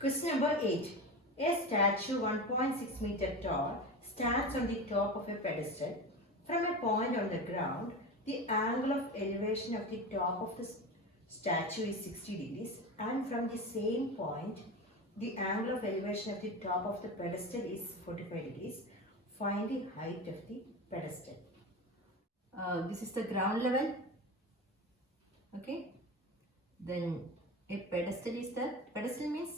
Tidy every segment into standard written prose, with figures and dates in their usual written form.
Question number 8. A statue 1.6 meter tall stands on the top of a pedestal. From a point on the ground, the angle of elevation of the top of the statue is 60 degrees, and from the same point, the angle of elevation of the top of the pedestal is 45 degrees. Find the height of the pedestal. This is the ground level. Okay. Then a pedestal is the pedestal means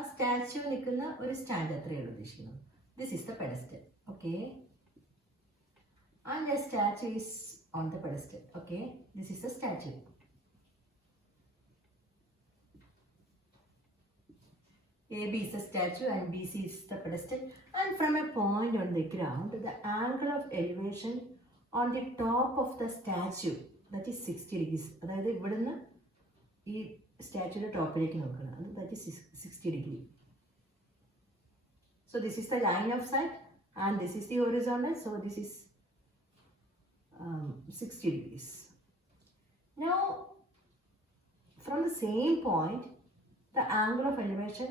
a statue നിൽക്കുന്ന ഒരു stand അത്രയാണ് ഉദ്ദേശിക്കുന്നത്. This is the pedestal. Okay. And a statue is on the pedestal. Okay. This is the statue. AB is the statue and BC is the pedestal. And from a point on the ground, the angle of elevation on the top of the statue, that is 60 degrees. അതായത് ഇവിടുന്ന് ഈ സ്റ്റാച്യൂയുടെ ടോപ്പിലേക്ക് നോക്കണം. That is 60 degree. So this is the line of sight and this is the horizontal. So this is 60 degrees. Now from the same point, the angle of elevation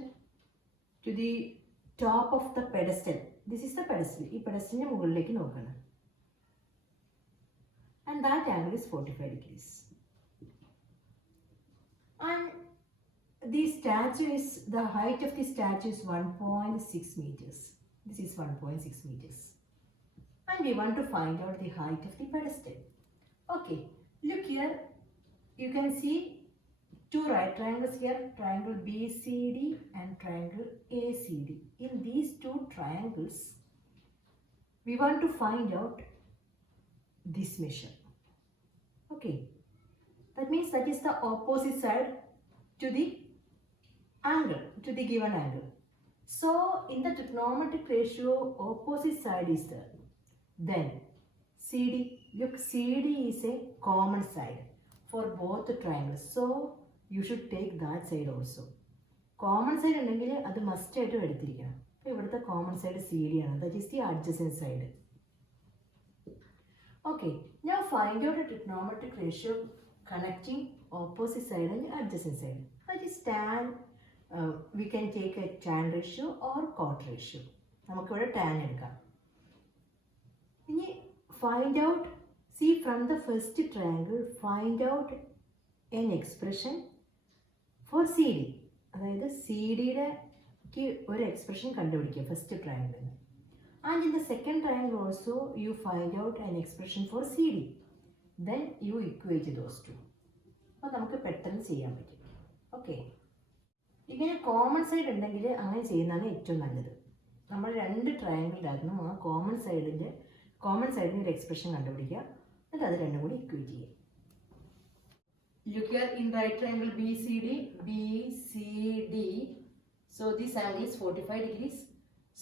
to the top of the pedestal. This is the pedestal. ഈ pedestalന്റെ മുകളിലേക്ക് നോക്കണം. And that angle is 45 degrees. And the statue is, the height of the statue is 1.6 meters. This is 1.6 meters. And we want to find out the height of the pedestal. Okay, look here. You can see two right triangles here, triangle BCD and triangle ACD. In these two triangles, we want to find out this measure. Okay, that means that is the opposite side to the angle, to the given angle. So in the trigonometric ratio, opposite side is there. Then CD, look, CD is a common side for both the triangles. So you should take that side also. Common side ഉണ്ടെങ്കിൽ അത് must ആയിട്ടും എടുത്തിരിക്കണം. അപ്പോൾ ഇവിടുത്തെ common side C D ആണ്. That is the adjacent side. Okay, now find out a trigonometric ratio connecting opposite side and adjacent side. That is tan. We can take a tan ratio or cot ratio. നമുക്കിവിടെ tan എടുക്കാം. ഇനി find out, see from the first triangle, find out an expression for CD. അതായത് C ഡിയുടെ ഒരു expression കണ്ടുപിടിക്കുക first ട്രയാങ്കിളിന്. And in the second triangle also you find out an expression for CD. Then you equate those two. അപ്പോൾ നമുക്ക് പെട്ടെന്ന് ചെയ്യാൻ പറ്റും. Okay, ഇങ്ങനെ കോമൺ സൈഡ് ഉണ്ടെങ്കിൽ അങ്ങനെ ചെയ്യുന്നതാണ് ഏറ്റവും നല്ലത്. നമ്മൾ രണ്ട് ട്രയാങ്കിളിലായിരുന്നു ആ കോമൺ സൈഡിന് ഒരു എക്സ്പ്രഷൻ കണ്ടുപിടിക്കുക, എന്നിട്ട് അത് രണ്ടും കൂടി ഇക്വേറ്റ് ചെയ്യുക. Look here in right triangle BCD. So this angle is 45 degrees.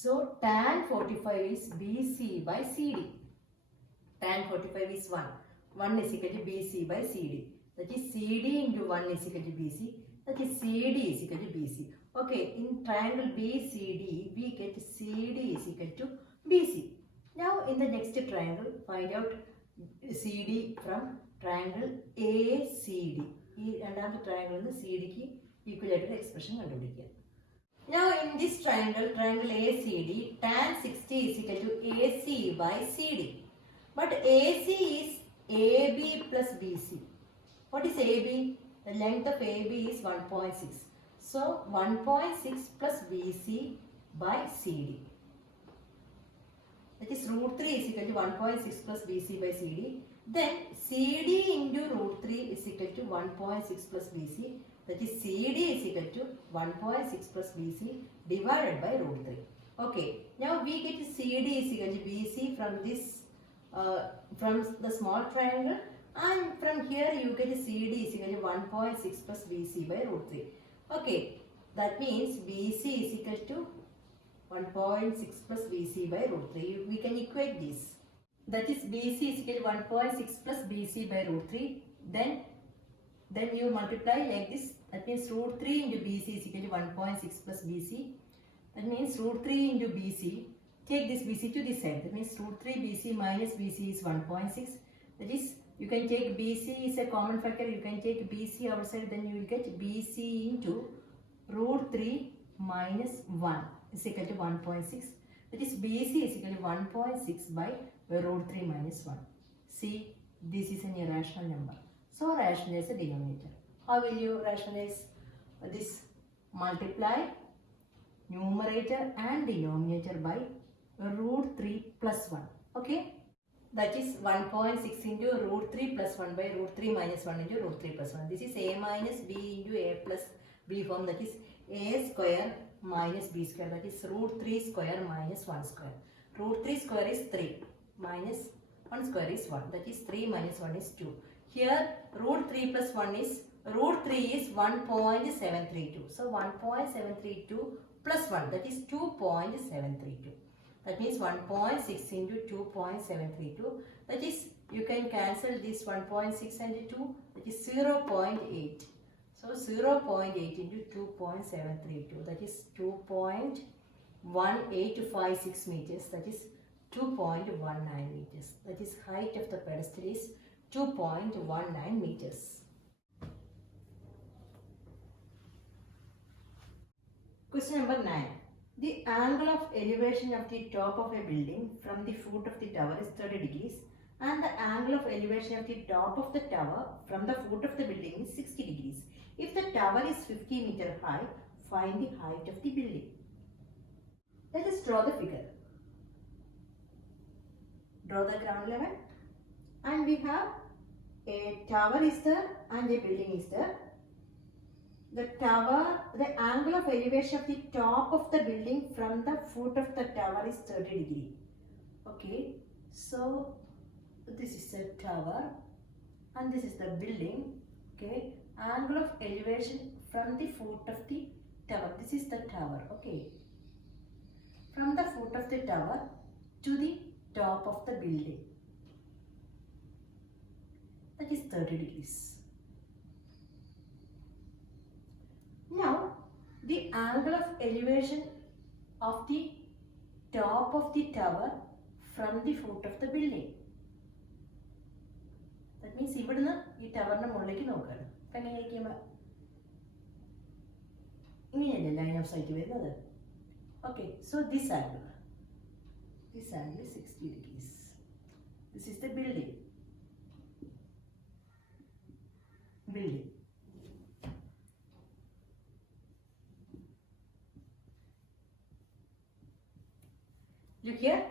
So tan 45 is BC by CD. Tan 45 is 1. 1 is equal to BC by CD. That is CD into 1 is equal to BC. That is CD is equal to BC. Okay, in triangle BCD, we get CD is equal to BC. Now in the next triangle, find out CD from triangle ACD. ഈ രണ്ടാമത്തെ ട്രയാങ്കിളിൽ CD ക്ക് equal ആയിട്ടുള്ള expression കണ്ടുപിടിക്കുക. Now in this triangle ACD, tan 60 is equal to AC by CD. But AC is AB plus BC. What is AB? The length of AB is 1.6. So 1.6 plus BC by CD. That is root 3 is equal to 1.6 plus BC by CD. Then CD into root 3 is equal to 1.6 plus BC. That is CD is equal to 1.6 plus BC divided by root 3. Okay, now we get CD is equal to BC from this, from the small triangle, and from here you get CD is equal to 1.6 plus BC by root 3. Okay, that means BC is equal to 1.6 plus BC by root 3. We can equate this. That is BC is equal to 1.6 plus BC by root 3. Then you multiply like this. That means root 3 into BC is equal to 1.6 plus BC. That means root 3 into BC. Take this BC to this side. That means root 3 BC minus BC is 1.6. That is, you can take BC is a common factor. You can take BC outside. Then you will get BC into root 3 minus 1 is equal to 1.6. That is BC is equal to 1.6 by root 3 minus 1. See, this is an irrational number. So rationalize the denominator. How will you rationalize this? Multiply numerator and denominator by root 3 plus 1. Okay? That is 1.6 into root 3 plus 1 by root 3 minus 1 into root 3 plus 1. This is a minus b into a plus b form, that is a square minus b square, that is root 3 square minus 1 square. Root 3 square is 3 minus 1 square is 1, that is 3 minus 1 is 2. Here root 3 plus 1 is, root 3 is 1.732. So 1.732 plus 1, that is 2.732. That means 1.6 into 2.732. That is, you can cancel this 1.6 and 2. That is 0.8. So 0.8 into 2.732. That is 2.1856 meters. That is 2.19 meters. That is, height of the pedestal is 2.19 meters. Question number 9. The angle of elevation of the top of a building from the foot of the tower is 30 degrees and the angle of elevation of the top of the tower from the foot of the building is 60 degrees. If the tower is 50 meters high, find the height of the building. Let us draw the figure. Draw the ground level and we have a tower is there and a building is there. The tower, the angle of elevation of the top of the building from the foot of the tower is 30 degree. Okay, so this is the tower and this is the building. Okay, angle of elevation from the foot of the tower. This is the tower. Okay, from the foot of the tower to the top of the building. That is 30 degrees. Now, the angle of elevation of the top of the tower from the foot of the building. That means ഇവിടുന്ന് ഈ ടവറിന്റെ മുകളിലേക്ക് നോക്കുകയാണ്. അപ്പം എങ്ങനെയായിരിക്കും? ഇങ്ങനെയല്ലേ line of site വരുന്നത്? Okay, so this angle is 60 degrees. This is the building. Look here,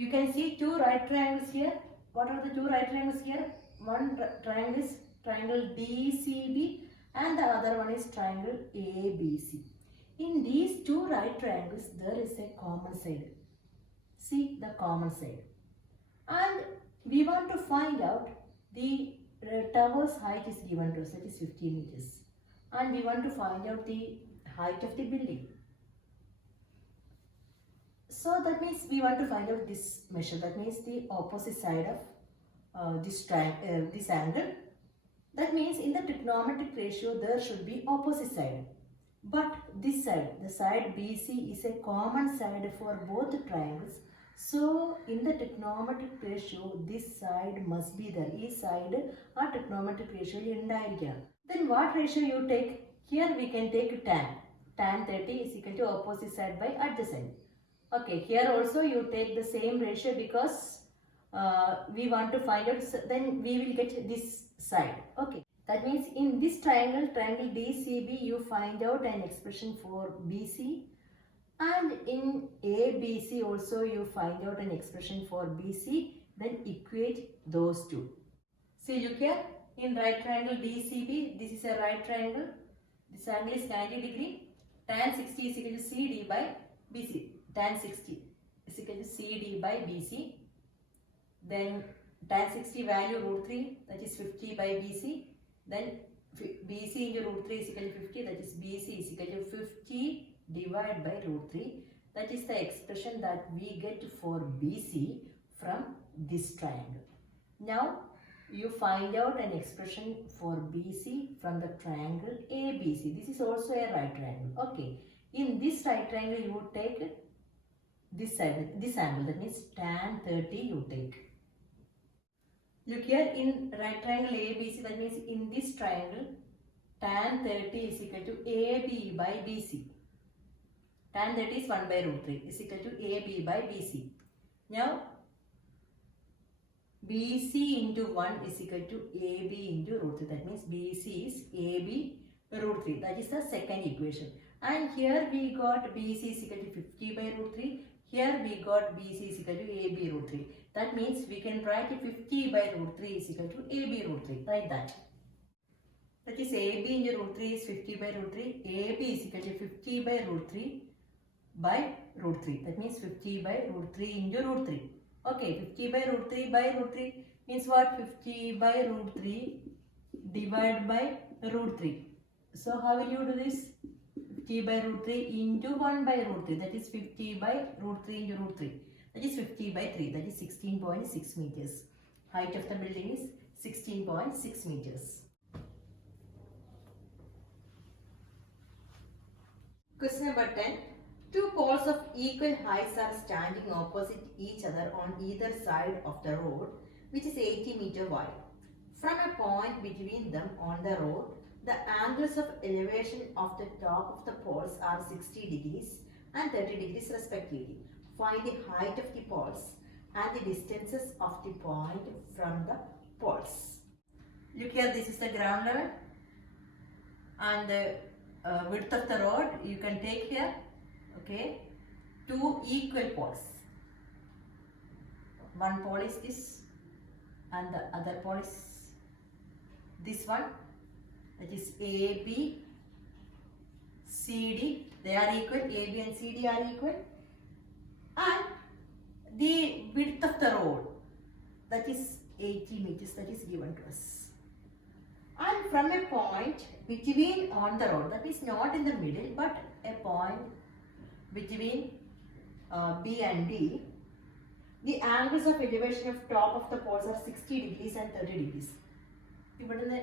you can see two right triangles here. What are the two right triangles here? One triangle is triangle DCB and the other one is triangle ABC. In these two right triangles, there is a common side. See the common side. And we want to find out the tower's height is given to us, that is 50 meters. And we want to find out the height of the building. So that means we want to find out this measure, that means the opposite side of this angle. That means in the trigonometric ratio there should be opposite side. But this side, the side BC, is a common side for both triangles. So in the trigonometric ratio, this side must be there. This side our trigonometric ratio ഉണ്ടായിരിക്കണം. Then what ratio you take? Here we can take tan. Tan 30 is equal to opposite side by adjacent. Okay, here also you take the same ratio because we want to find out, then we will get this side. Okay, that means in this triangle, triangle DCB, you find out an expression for BC, and in ABC also you find out an expression for BC, then equate those two. See, look here, in right triangle DCB, this is a right triangle, this angle is 90 degree, tan 60 is equal to CD by BC. Tan 60 is equal to CD by BC. Then tan 60 value root 3, that is 50 by BC. Then BC into root 3 is equal to 50, that is BC is equal to 50 divided by root 3. That is the expression that we get for BC from this triangle. Now you find out an expression for BC from the triangle ABC. This is also a right triangle. Okay, in this right triangle you would take this side, this angle, that means tan 30 you take. Look here, in right triangle ABC, that means in this triangle tan 30 is equal to AB by BC. Tan 30 is 1 by root 3 is equal to AB by BC. Now, BC into 1 is equal to AB into root 3. That means BC is AB root 3. That is the second equation. And here we got BC is equal to 50 by root 3. Here we got BC is equal to AB root 3. That means we can write 50 by root 3 is equal to AB root 3. Write that. That is AB into root 3 is 50 by root 3. AB is equal to 50 by root 3 by root 3. That means 50 by root 3 into root 3. Okay, 50 by root 3 by root 3 means what? 50 by root 3 divided by root 3. So how will you do this? 50 by root 3 into 1 by root 3. That is 50 by root 3 into root 3. That is 50 by 3. That is 16.6 meters. Height of the building is 16.6 meters. Question number 10. Two poles of equal heights are standing opposite each other on either side of the road, which is 80 meters wide. From a point between them on the road, the angles of elevation of the top of the poles are 60 degrees and 30 degrees respectively. Find the height of the poles and the distances of the point from the poles. Look here, this is the ground level and the width of the road you can take here. Okay, two equal poles. One pole is this and the other pole is this one. That is AB, CD. They are equal. AB and CD are equal. And the width of the road, that is 80 meters, that is given to us. And from a point between on the road, that is not in the middle but a point between B and D, the angles of elevation of top of the poles are 60 degrees and 30 degrees. ഇവിടുന്ന്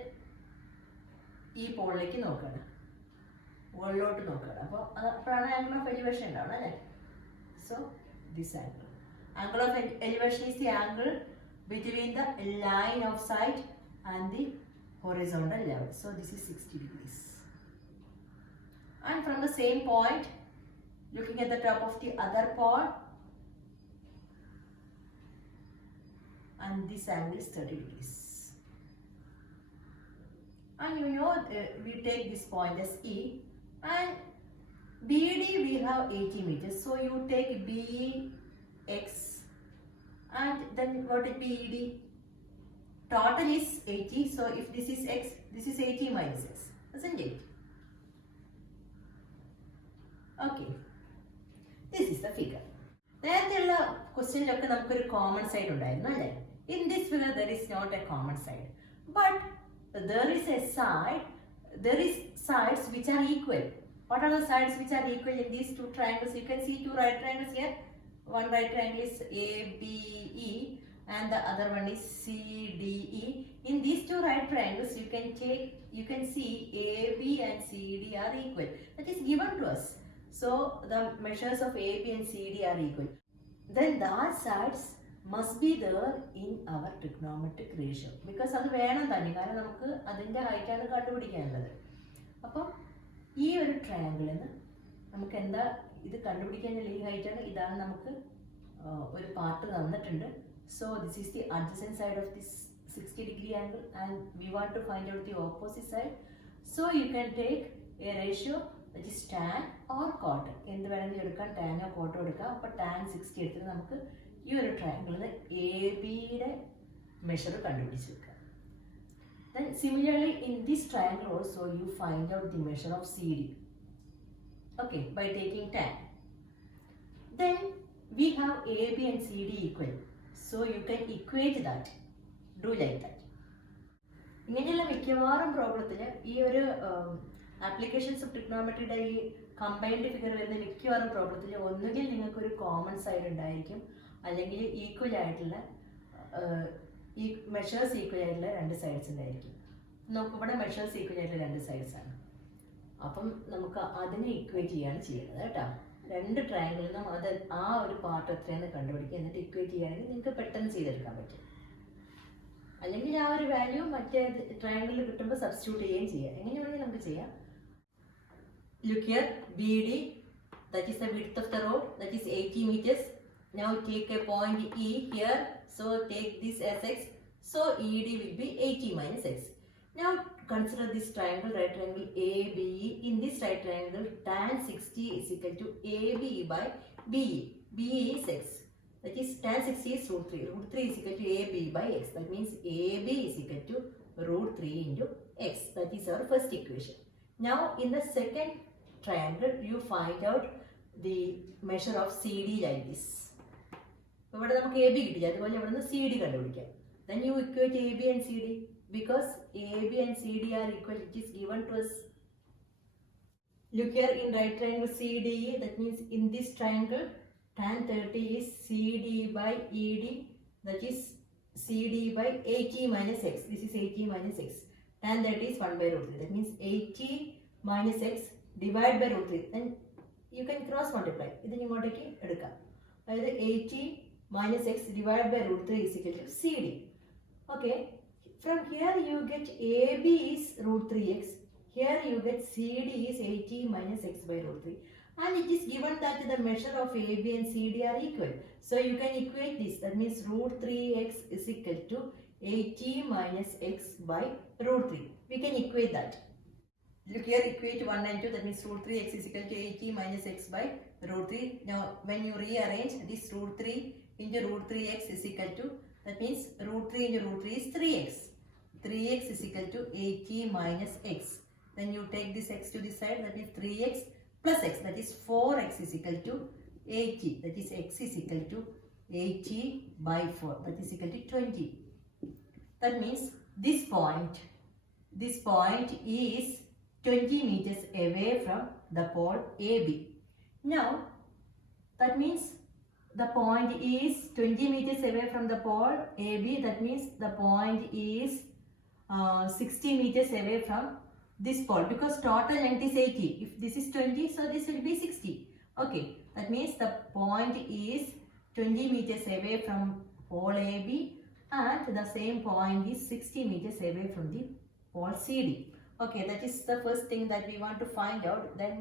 ഈ പോളിലേക്ക് നോക്കണം, മുകളിലോട്ട് നോക്കണം. അപ്പോൾ അപ്പോഴാണ് angle of elevation ഉണ്ടാവണം അല്ലേ? So this angle of elevation is the angle between the line of sight and the horizontal level. So this is 60 degrees. And from the same point, looking at the top of the other pole, and this angle is 30 degrees. And you know we take this point as E, and BD we have 80 meters. So you take BX and then what it be ED? Total is 80. So if this is X, this is 80 minus X, isn't it? Okay. This is the figure. നേരത്തെയുള്ള ക്വസ്റ്റ്യനിലൊക്കെ നമുക്കൊരു common side ഉണ്ടായിരുന്നു അല്ലേ? In this figure there is not a common side, but there is a side, there is sides which are equal. What are the sides which are equal in these two triangles? You can see two right triangles here. One right triangle is ABE and the other one is CDE. In these two right triangles you can see AB and CD are equal. That is given to us. So the measures of AB and CD are equal. Then that sides must be there in our trigonometric ratio, because അത് വേണം തന്നെ, കാരണം നമുക്ക് അതിൻ്റെ ഹൈറ്റാണ് കണ്ടുപിടിക്കാനുള്ളത്. അപ്പം ഈ ഒരു ട്രയാങ്കിളിന് നമുക്ക് എന്താ ഇത് കണ്ടുപിടിക്കാനുള്ള ഈ ഹൈറ്റാണ്, ഇതാണ് നമുക്ക് ഒരു പാർട്ട് തന്നിട്ടുണ്ട്. So this is the adjacent side of this 60 degree angle and we want to find out the opposite side. So you can take a ratio that is tan or cot. എന്ത് വേണമെങ്കിലും എടുക്കാം, ടാനോ കോട്ടോ എടുക്കാം. അപ്പോൾ tan 60 എടുത്തിട്ട് നമുക്ക് ഈ ഒരു ട്രയാങ്കിളിന് A ബിയുടെ മെഷർ കണ്ടുപിടിച്ച് വെക്കാം. Then similarly in this triangle also you find out the measure of CD. Okay, by taking tan. Then we have AB and CD equal. So you can equate that. Do like that. ഇങ്ങനെയുള്ള മിക്കവാറും പ്രോബ്ലത്തിൽ ഈ ഒരു applications of ട്രിഗ്നോമെട്രിയുടെ ഈ combined figure വരുന്ന മിക്കവാറും പ്രോബ്ലത്തിൽ ഒന്നുകിൽ നിങ്ങൾക്കൊരു common side ഉണ്ടായിരിക്കും, അല്ലെങ്കിൽ ഈക്വൽ ആയിട്ടുള്ള ഈ മെഷേഴ്സ് ഈക്വൽ ആയിട്ടുള്ള രണ്ട് സൈഡ്സ് ഉണ്ടായിരിക്കും. നമുക്കിവിടെ മെഷേഴ്സ് ഈക്വൽ ആയിട്ടുള്ള രണ്ട് സൈഡ്സ് ആണ്. അപ്പം നമുക്ക് അതിനെ ഇക്വേറ്റ് ചെയ്യാണ് ചെയ്യുന്നത് കേട്ടോ. രണ്ട് ട്രയാങ്കിളിൽ നിന്നും അത് ആ ഒരു പാർട്ട് എത്രയാണെന്ന് കണ്ടുപിടിക്കുക, എന്നിട്ട് ഇക്വേറ്റ് ചെയ്യുകയാണെങ്കിൽ നിങ്ങൾക്ക് പെട്ടെന്ന് ചെയ്തെടുക്കാൻ പറ്റും. അല്ലെങ്കിൽ ആ ഒരു വാല്യൂ മറ്റേ ട്രയാങ്കിളിൽ കിട്ടുമ്പോൾ സബ്സ്റ്റിറ്റ്യൂട്ട് ചെയ്യുകയും ചെയ്യാം. എങ്ങനെ വേണമെങ്കിൽ നമുക്ക് ചെയ്യാം. Look here, BD, that is the width of the road, that is 80 meters. Now take a point E here, so take this as x, so ED will be 80 minus x. Now consider this triangle, right triangle ABE. In this right triangle, tan 60 is equal to ABE by BE. BE is x. That is tan 60 is root 3. Root 3 is equal to AB by x. That means AB is equal to root 3 into x. That is our first equation. Now in the second triangle, you find out the measure of CD like this. ഇവിടെ നമുക്ക് AB കിട്ടി, അതുപോലെ ഇവിടെ നിന്ന് CD കണ്ടുപിടിക്കാം. Then you equate AB and CD. Because AB and CD are equal, it is given to us. Look here in right triangle CDE, that means in this triangle tan 30 is CD by ED, that is CD by 80 minus x. This is 80 minus x. Tan 30 is 1 by root 3. That means 80 minus x divided by root 3. Then you can cross multiply. ഇതിന് ഇങ്ങോട്ടേക്ക് എടുക്കാം. അതായത് 80 minus x divided by root 3 is equal to CD. Okay. From here you get AB is root 3x. Here you get CD is 80 minus x by root 3. And it is given that the measure of AB and CD are equal. So you can equate this. That means root 3x is equal to 80 minus x by root 3. We can equate that. Look here, equate 1 and 2. That means root 3x is equal to 80 minus x by root 3. Now when you rearrange this root 3 into root 3x is equal to, that means root 3 into root 3 is 3x. 3x is equal to 80 minus x. Then you take this x to this side, that is 3x plus x, that is 4x is equal to 80. That is x is equal to 80 by 4, that is equal to 20. That means this point is 20 meters away from the pole AB. Now that means the point is 20 meters away from the pole AB. That means the point is 60 meters away from this pole, because total length is 80. If this is 20, so this will be 60. Okay, that means the point is 20 meters away from pole AB, and the same point is 60 meters away from the pole CD. Okay, that is the first thing that we want to find out. Then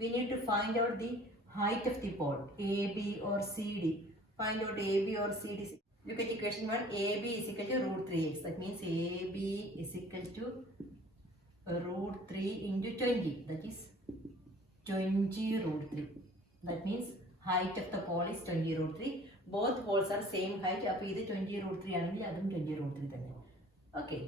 we need to find out the height of the pole AB or CD. Find out AB or CD. Look at equation 1. AB is equal to root 3x. That means AB is equal to root 3 into 20. That is 20 root 3. That means height of the pole is 20 root 3. Both poles are same height. അപ്പോൾ ഇത് 20 root 3 ആണെങ്കിൽ അതും 20 root 3 തന്നെ. Okay.